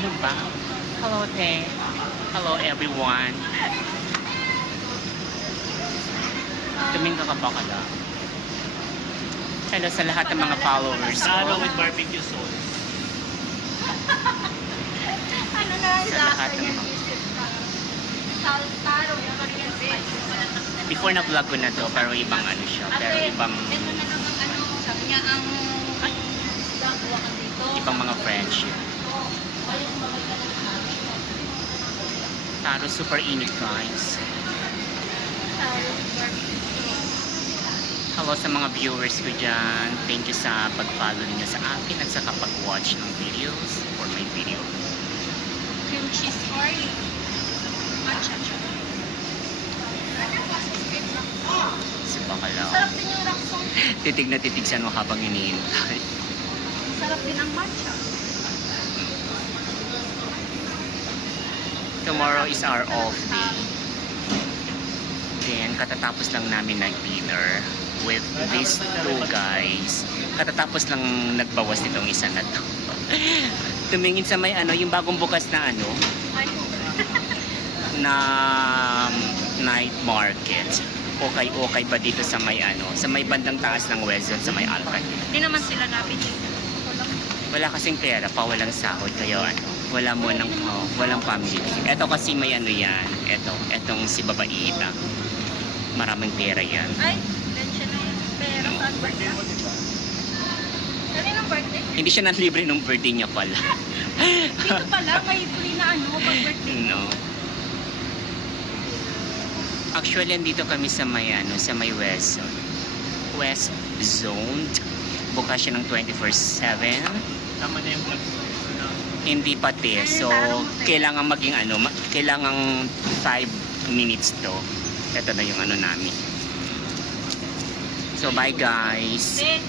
Ano ba? Hello, te. Hello, everyone. Tumingin ka ba ka lang? Hello sa lahat ng mga followers Taro ko. with barbecue sauce. Ano na ang Sa lasa lahat ng niyan? mga- Isip ka. Saltaro, yung kuryente. Before na vlog ko na to, pero ibang ano siya. Pero ibang, ito na naman ano, sabi niya ang ibang mga friendship. Ayun, bakit ka na Taro super init guys. Hello sa mga viewers ko dyan. Thank you sa pag-follow ninyo sa akin at sa kapag-watch ng videos for my video. Cream cheese curry. Matcha Si Bacalao. Sarap din yung raksong. Titig na titig siya no habang hinihintay. Sarap din ang matcha. Tomorrow is our off day. Then, katatapos lang namin nag-dinner with these two guys. Katatapos lang nagbawas nitong isa na to. Tumingin sa may ano, yung bagong bukas na ano, na um, night market. Okay, okay ba dito sa may ano, sa may bandang taas ng Western, sa may Alcan? Hindi naman sila nabili. Wala kasing pera pa, walang sahod, kaya ano, wala mo ng, oh, walang family. Ito kasi may ano yan, ito, etong si Babaita. Maraming pera yan. Ay, lensya na yun. Pero saan ba siya? Dali ng birthday? Hindi siya nanlibre nung birthday niya pala. Dito pala, may free na ano, pag birthday. no. Actually, andito kami sa may ano, sa may West Zone. West Zone. Bukas siya ng 24-7. Tama na yung vlog Hindi pati. So, kailangan maging ano, kailangan 5 minutes to. Ito na yung ano namin. So, bye guys.